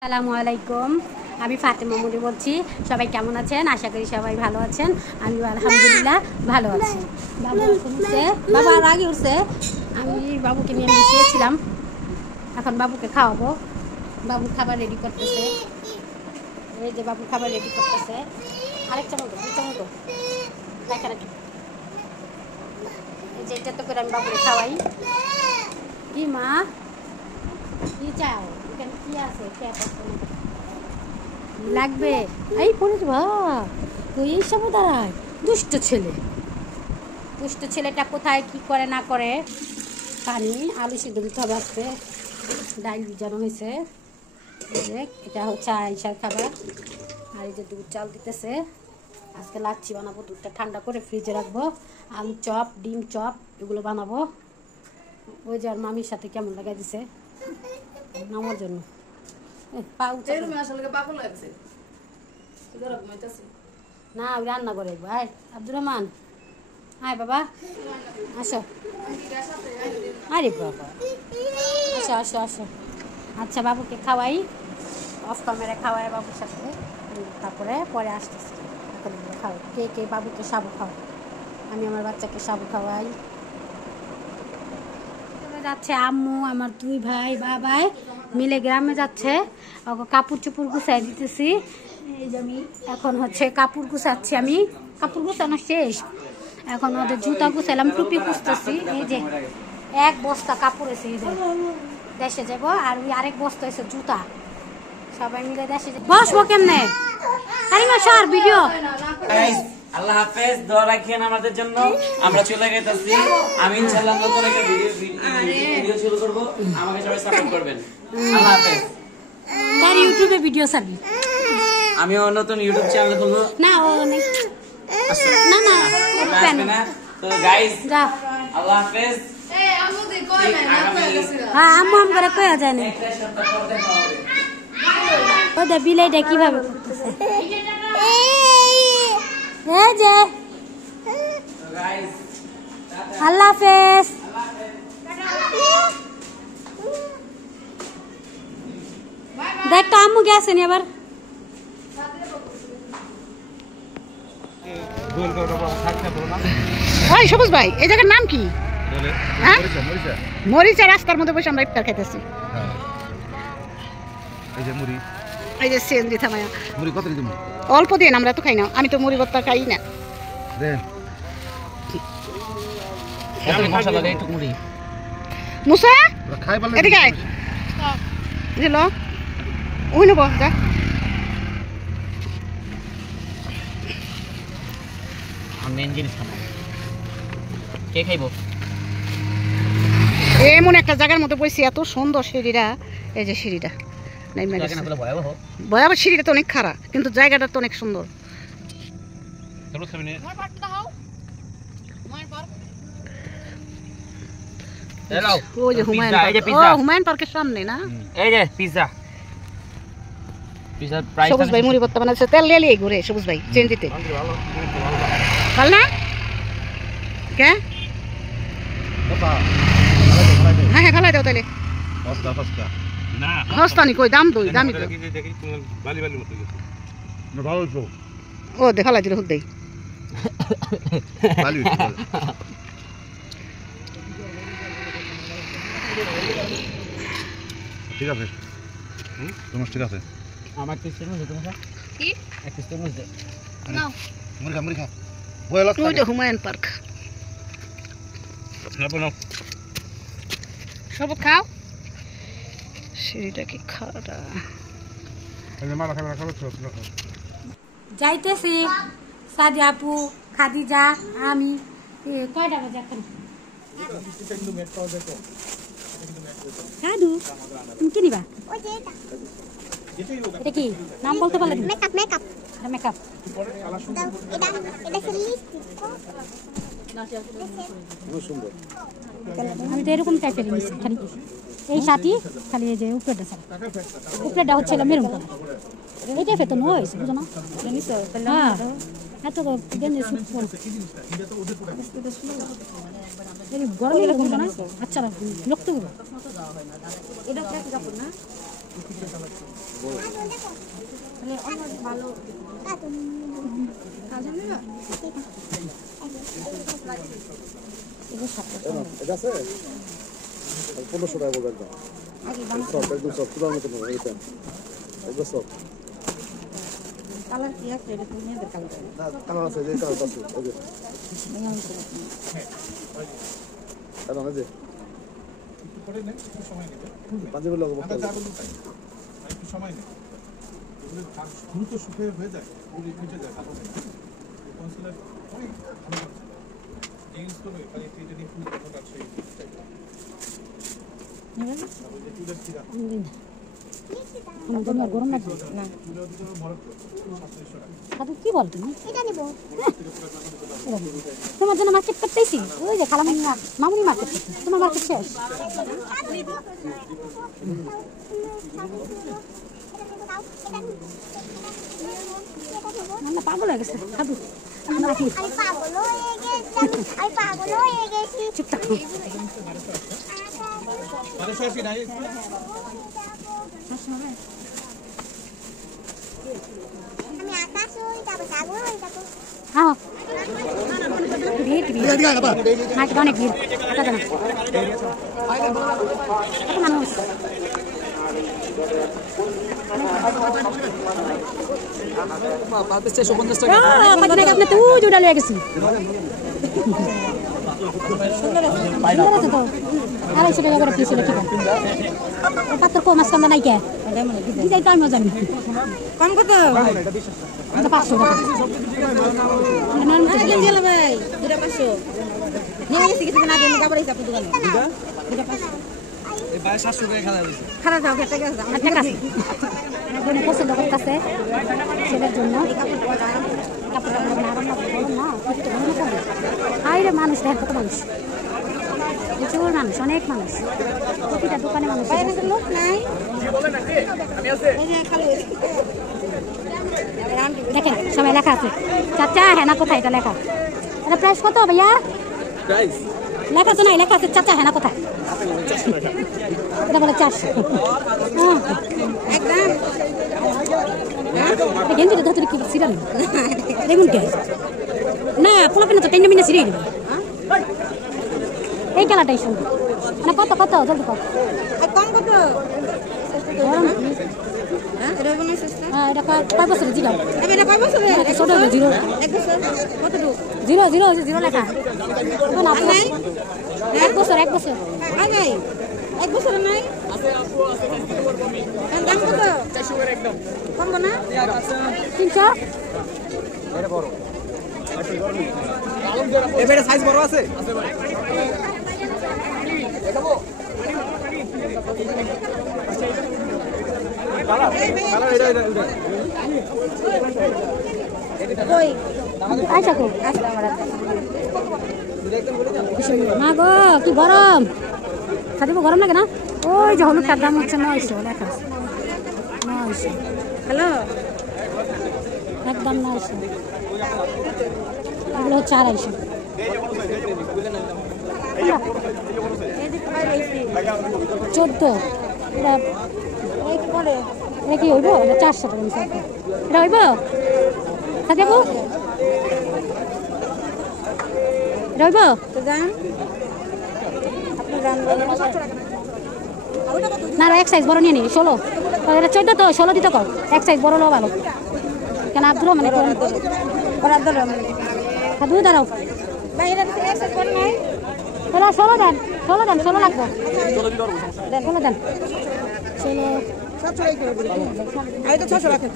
আসসালামু আলাইকুম। আমি ফাতেমা মুনি বলছি। সবাই কেমন আছেন? আশা করি সবাই ভালো আছেন। আমি আলহামদুলিল্লাহ ভালো আছি। বাবু এখন উঠছে, বাবা আর আগে উঠছে। আমি বাবুকে নিয়ে বসিয়েছিলাম, এখন বাবুকে খাওয়াবো। বাবু খাবার রেডি করতেছে। এই যে বাবু খাবার রেডি করতেছে। আরেক চামচ দুই চামচ এখানে এই যে এটা তো করে আমি বাবুকে খাওয়াই। কি মা কি চাও? এখানে কি আছে? লাগবে এই পড়ে যাবা তো এই সব দাঁড়ায়। দুষ্ট ছেলেটা কোথায় কি করে না করে। পানি আলু সিদ্ধ দিতে হবে। আজকে ডাল ভিজানো হয়েছে। এটা হচ্ছে আয়েশার খাবার। আর এই যে দুধ চাল দিতেছে। আজকে লাচ্ছি বানাবো। দুধটা ঠান্ডা করে ফ্রিজে রাখবো। আলু চপ, ডিম চপ এগুলো বানাবো। ওই যে আর মামির সাথে কেমন লাগা দিছে নামার জন্য। না রান্না করে ভাই আব্দুর রহমান। হাই বাবা আসো। আরে বাবা আসো আসো আসো। আচ্ছা বাবুকে খাওয়াই, অফ ক্যামেরা খাওয়াই বাবুর সাথে। তারপরে পরে আসতেছি। এখন খাও কে কে বাবুকে সাবু খাও। আমি আমার বাচ্চাকে সাবু খাওয়াই। যাচ্ছে আম্মু, আমার দুই ভাই বাবাই মিলে গ্রামে যাচ্ছে। কাপড় চোপড় গুছাই দিতেছি। এই যে আমি এখন হচ্ছে কাপড় গুছাচ্ছি। আমি কাপড় গুছানো শেষ। এখন ওদের জুতা গুছাইলাম, টুপি গুছতেছি। এই যে এক বস্তা কাপড় এসে এই যে দেশে যাব। আর ওই আরেক বস্তা এসে জুতা। সবাই মিলে দেশে যাব। বসবো কেমনে? সর ভিডিও। আল্লাহ হাফেজ, দোয়া রাখেন আমাদের জন্য। আমরা চলে গেছি। আমি ইনশাআল্লাহ নতুন একটা ভিডিও শুরু করব। আমাকে সবাই সাপোর্ট করবেন। আল্লাহ হাফেজ। তার ইউটিউবে ভিডিও ছাড়বি। আমিও নতুন ইউটিউব চ্যানেল খুলবো। না ও না না না তো গাইস আল্লাহ হাফেজ। এই আম্মু দি কই না হ্যাঁ আম্মু আম করে কই যায় না। একটা সপ্তাহ পর দেখা হবে। ওদের বিলাইটা কিভাবে করতেছে এই যে। আল্লাহ হাফেজ। দেখ তো আম্মু গেছে নি আবার। ওই সবুজ ভাই, এই জায়গার নাম কি? হ্যাঁ মরিচা। রাস্তার মধ্যে বসে আমরা ইফতার খাইতেছি। এই যে মুড়ি, এই যে সিএনজি থামায়া মুড়ি কত দিন? অল্প দিন, আমরা তো খাই না। আমি তো মুড়ি ভর্তা খাই না। দেন মশলা দিয়ে একটু মুড়ি মুসা খাই বলে এদিকে আয়। দিল ওই নেব যা। মেন জিনিস কে খাইব? এমন একটা জায়গার মধ্যে বসে, এত সুন্দর সিঁড়িটা। এই যে সিঁড়িটা ভয়াবহ। সিঁড়িটা তো অনেক খারাপ, কিন্তু জায়গাটা তো অনেক সুন্দর। ওই যে হুমায়ুন পার্ক। হুমায়ুন পার্কের সামনে না? এই যে পিজ্জা প্রাইস। সবুজ ভাই মুড়ি ভর্তা বানাচ্ছে। তেল লেলিয়ে ঘুরে সবুজ ভাই চেন দিতে। ভালো না? কে? হ্যাঁ হ্যাঁ ফেলাই দাও তাহলে। হস্তানি কই দাম দই দামি তো। ও দেখা লাগছিল হুদ দেই। ঠিক আছে তোমার ঠিক আছে। আমার কি সিস্টেম আছে তোমার? কি এক সিস্টেম আছে নাও মুড়ি খা মুড়ি খা। বয়লা ওই যে হুমায়ুন পার্ক। নাও সব খাও। সিঁড়িটা কি খাড়া। যাইতেছি সাদি আপু, খাদিজা, আমি। কয়টা বাজে এখন? দাদু তুমি কি নিবা? এটা কি নাম বলতে পারলে? মেকআপ। মেকআপ মেকআপ আমি তো এরকম টাইপের নিচ্ছি। খালি এই শাড়ি, খালি এই যে উপরেটা ছাড়া। উপরেটা হচ্ছে মেরুন কালার। এই টাইপের তো নয় বুঝো না? হ্যাঁ এত গেঞ্জি স্যুট পরে গরমে লাগবে না। আচ্ছা বিরক্ত করবো। এটা কাপড় না? এটা আছে 1500 টাকা বলবেন সব একদম সব পুরো মতো নেই এটা একদম সব কালার কি আছে এটা তুমি এর কালার না কালার আছে যে কালার আছে ওই যে কালার আছে একটু পরে নেই একটু সময় নেবে পাঞ্জাবি লাগবে একটু সময় নেই দ্রুত শুকিয়ে হয়ে যায় পুরি মিটে যায় কনসিলার অনেক ভালো চেঞ্জ করবে খালি ট্রিটমেন্ট ফুল কথা আছে চুলের কিরা তোমার গরম লাগবে না চুলের ভিতরে ভরত 700 টাকা সাধু কি বল তুমি এটা নিব তোমার জন্য মার্কেট করতেছি ওই যে খালাম মামুনি মার্কেট তোমার মার্কেট শেষ না পাগল হয়ে গেছে সাধু চুপ থাকো মানে সরছি নাই হ্যাঁ ভিড় মার্কেট অনেক ভিড় কত মানুষ জোড়া লেগে গেছি আড়াইশো টাকা করে পিস ঠিক আছে পাত্র কম মাছ কামটা নাই কে দিদাই তো আমিও জানি কম কত 500 টাকা ভাই 500 নিয়ে গেছি কিছুদিন আগে কাপড় হিসাব দোকানে এই 700 টাকা খাওয়া হইছে খারাপ দাও একটা গেছে একটা কাছে একজনে পছন্দ করতেছে ছেলের জন্য কাপড়টা আরাম লাগবে না আইরে মানুষ দেখ কত মানুষ প্রচুর মানুষ অনেক মানুষ প্রতিটা দোকানে মানুষ লোক নাই দেখেন সবাই লেখা আছে চাচা হ্যাঁ না কোথায় এটা লেখা এটা প্রাইস কত ভাইয়া প্রাইস লেখা তো নাই লেখা আছে চাচা হ্যাঁ না কোথায় এটা বলে 400 গেঞ্জিটা ধরতে কি সিরাল দেখুন কে না পোলাপিনে তো 3 মিনিট সিরিয়ে দেবে এই খেলাটাই শুনবো মানে কত কত জলদি কত কম কত হ্যাঁ এটা কয় বছরের জিরো এটা কয় বছর ছোট জিরো এক বছর কতটুকু জিরো জিরো জিরো লেখা নাই 1 বছর 1 বছর আগে এক বছর নাই দাম কত 400 এর একদম কম না 300 এটা বড় এবারে সাইজ বড় আছে ভাই দেখাবো কালার এটা কই আচ্ছা কো আসলে আমরা মা গো কি গরম খাদিব গরম লাগে না ওই যে হলুদটার দাম হচ্ছে 900 লেখা আছে 900 হ্যালো একদম 900 এগুলো হচ্ছে 250 14 এটা এই কি বলে এটা কি হইব এটা 400 টাকা নিচে এটা হইব খাদিব এটা হইব তো জান আপনি জানবেন না এক সাইজ বড় নিয়ে নি 16 এটা 14 তো 16 দিতে কর এক সাইজ বড় লো ভালো কেন আব্দুল মানে করার দরকার খাদু দাঁড়াও ভাই এটা এক্সারসাইজ করেন নাই তাহলে 16 দেন 16 লাগবে 16 দেন 16 আমি তো 600 রাখেন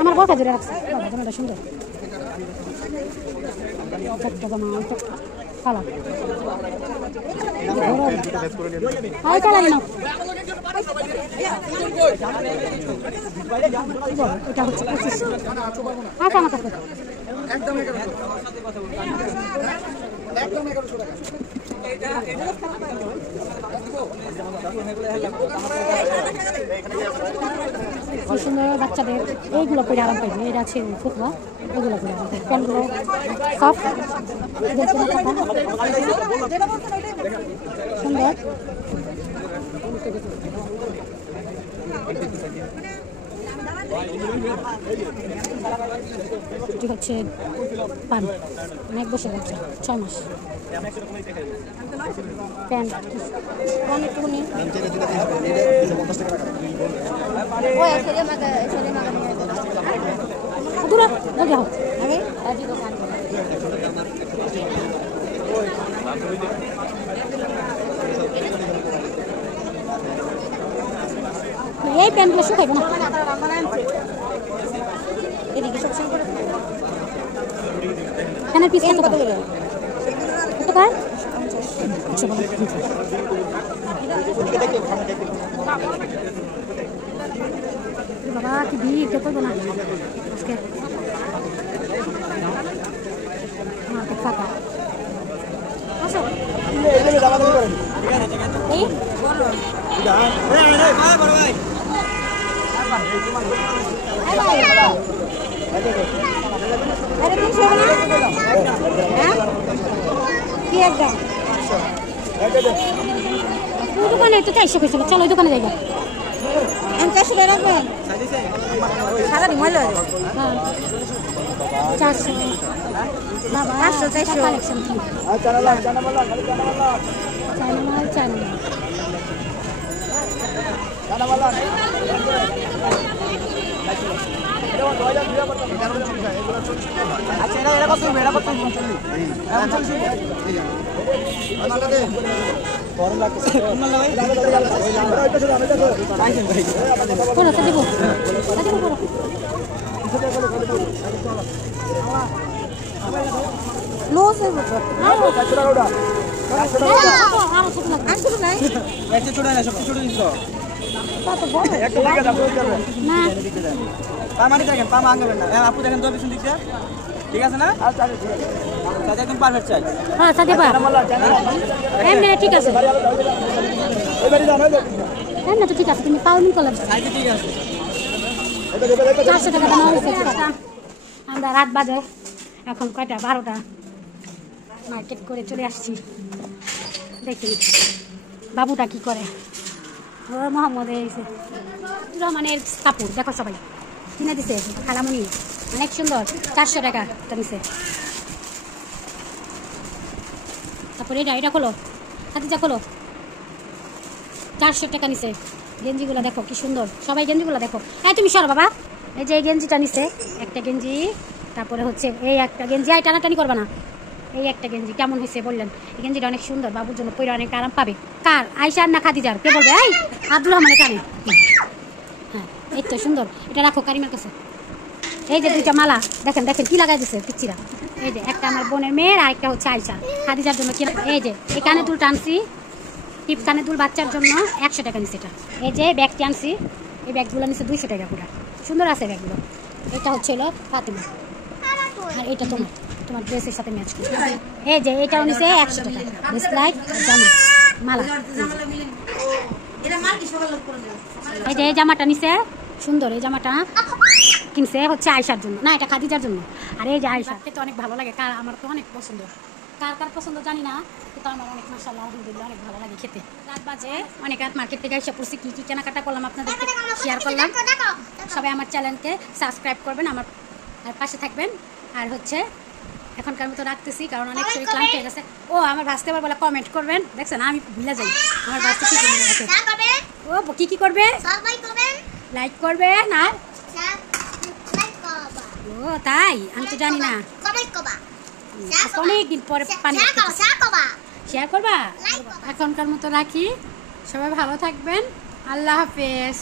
আমার বকা জুড়ে রাখছে সুন্দর এটা হচ্ছে 25 আচ্ছা আমার কাছে একদম 1100 টাকা কি সুন্দর বাচ্চাদের এইগুলো পরে আরাম পাইবে। এটা আছে ফুটবল, এগুলো পরে আরাম পাইবে। প্যান্টগুলো সফট, এদের কোনো কথা সুন্দর। এটি হচ্ছে পান, অনেক বসে যাচ্ছে, 6 মাস। প্যান্ট একটুখানি দূরে লগে হোক এই প্যান্টগুলো শুকাইব না। প্যানের পিস কত কত পায়? বাবা কি ভিড়, কেউ করবো না আজকে, মার্কেট ফাঁকা। এই দোকানে তো 400 হয়েছিল, চলো ওই দোকানে যাই। 400 রাখবেন, সারাদিন মজা হবে। 400 বাবা, 400 কালেকশন কি ঠিক আছে না? একদম পারফেক্ট চাই। হ্যাঁ সাথে পা এমনি ঠিক আছে, এমনি তো ঠিক আছে। তুমি পাও নি কলাম ঠিক আছে। 400 টাকা দাম হয়েছে। আমরা রাত বাজে এখন কয়টা, 12টা। মার্কেট করে চলে আসছি। দেখি বাবুটা কি করে। ও মোহাম্মদ এসে রহমানের কাপড় দেখো সবাই কিনে দিছে খালামুনি, অনেক সুন্দর। 400 টাকা নিছে। তারপরে এটা খোলো, হাতিজা খোলো। 400 টাকা নিছে। গেঞ্জিগুলো দেখো কি সুন্দর, সবাই গেঞ্জিগুলো দেখো। হ্যাঁ তুমি সরো বাবা। এই যে এই গেঞ্জিটা নিছে, একটা গেঞ্জি। তারপরে হচ্ছে এই একটা গেঞ্জি, এই টানাটানি করবা না। এই একটা গেঞ্জি কেমন হয়েছে বললেন? এই গেঞ্জিটা অনেক সুন্দর, বাবুর জন্য পরে অনেক আরাম পাবে। কার, আয়শার না খাদিজার? কে বলবে? এই আব্দুর রহমানের কানে। হ্যাঁ এই তো সুন্দর, এটা রাখো কারিমার কাছে। এই যে 2টা মালা দেখেন, দেখেন কি লাগাই দিছে পিচ্চিরা। এই যে একটা আমার বোনের মেয়ের, আর একটা হচ্ছে আয়শা খাদিজার জন্য। কি এই যে এই কানে দুল টানছি, টিপ কানে দুল বাচ্চার জন্য 100 টাকা নিচ্ছে এটা। এই যে ব্যাগটি আনছি, এই ব্যাগগুলো নিচ্ছে 200 টাকা পুরা। সুন্দর আছে ব্যাগগুলো। এটা হচ্ছে হলো ফাতিমা, আর এটা তোমার ড্রেসের সাথে ম্যাচ করে। এই যে এটাও নিচ্ছে 100 টাকা। লাইট জামা মালা। এই যে এই জামাটা নিচ্ছে সুন্দর, এই জামাটা কিনছে হচ্ছে আয়শার জন্য, না এটা খাদিজার জন্য। আর এই যে আয়শা খেতে অনেক ভালো লাগে, কার আমার তো অনেক পছন্দ, কার কার পছন্দ জানি না, কিন্তু আমার অনেক মাশাআল্লাহ আলহামদুলিল্লাহ অনেক ভালো লাগে খেতে। রাত বাজে অনেক, রাত মার্কেট থেকে এসে পড়ছি, কি কি কেনাকাটা করলাম আপনাদেরকে শেয়ার করলাম। সবাই আমার চ্যানেলকে সাবস্ক্রাইব করবেন, আমার আর পাশে থাকবেন। আর হচ্ছে এখনকার মতো রাখতেছি, কারণ অনেক শরীর ক্লান্ত হয়ে গেছে। ও আমার ভাসতে আবার বলে কমেন্ট করবেন, দেখছেন আমি ভুলে যাই আমার ভাসতে কি ভুলে গেছে। ও কি করবে? লাইক করবেন আর ও তাই, আমি তো জানি না। অনেকদিন পরে পানি শেয়ার করবা। এখনকার মতো রাখি, সবাই ভালো থাকবেন, আল্লাহ হাফেজ।